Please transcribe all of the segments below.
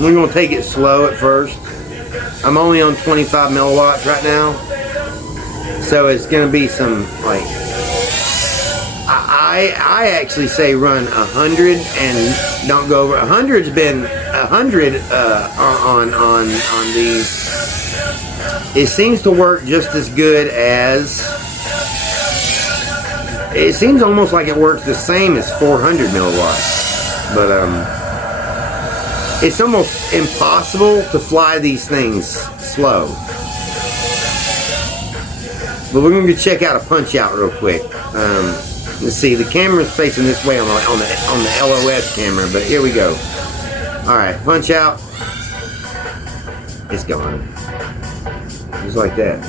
We're going to take it slow at first. I'm only on 25 milliwatts right now. So it's going to be some, like, I actually say run 100 and don't go over. 100's been 100 on these. It seems to work just as good as, it seems almost like it works the same as 400 milliwatts. But it's almost impossible to fly these things slow. But we're going to check out a punch out real quick. Let's see, the camera's facing this way on the LOS camera, but here we go. Alright, punch out. It's gone. Just like that.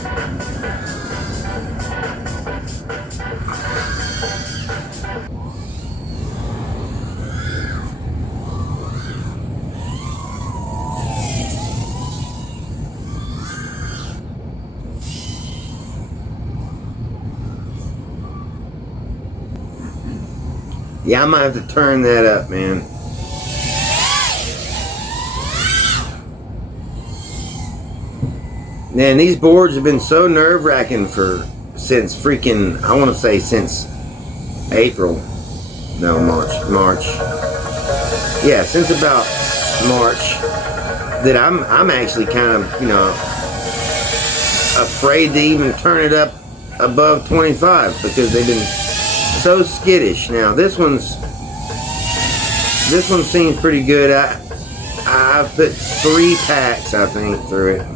Yeah, I might have to turn that up, man. Man, these boards have been so nerve-wracking since freaking, I want to say since April. No, March. Yeah, since about March, that I'm actually kind of, you know, afraid to even turn it up above 25 because they've been so skittish. Now this one seems pretty good. I put 3 packs, I think, through it.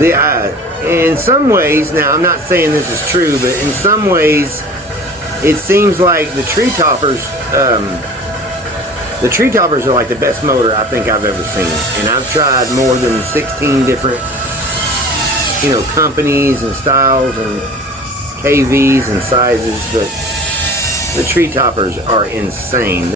Yeah, in some ways, now I'm not saying this is true, but in some ways, it seems like the Treetoppers are like the best motor I think I've ever seen. And I've tried more than 16 different, you know, companies and styles and KVs and sizes, but the Treetoppers are insane.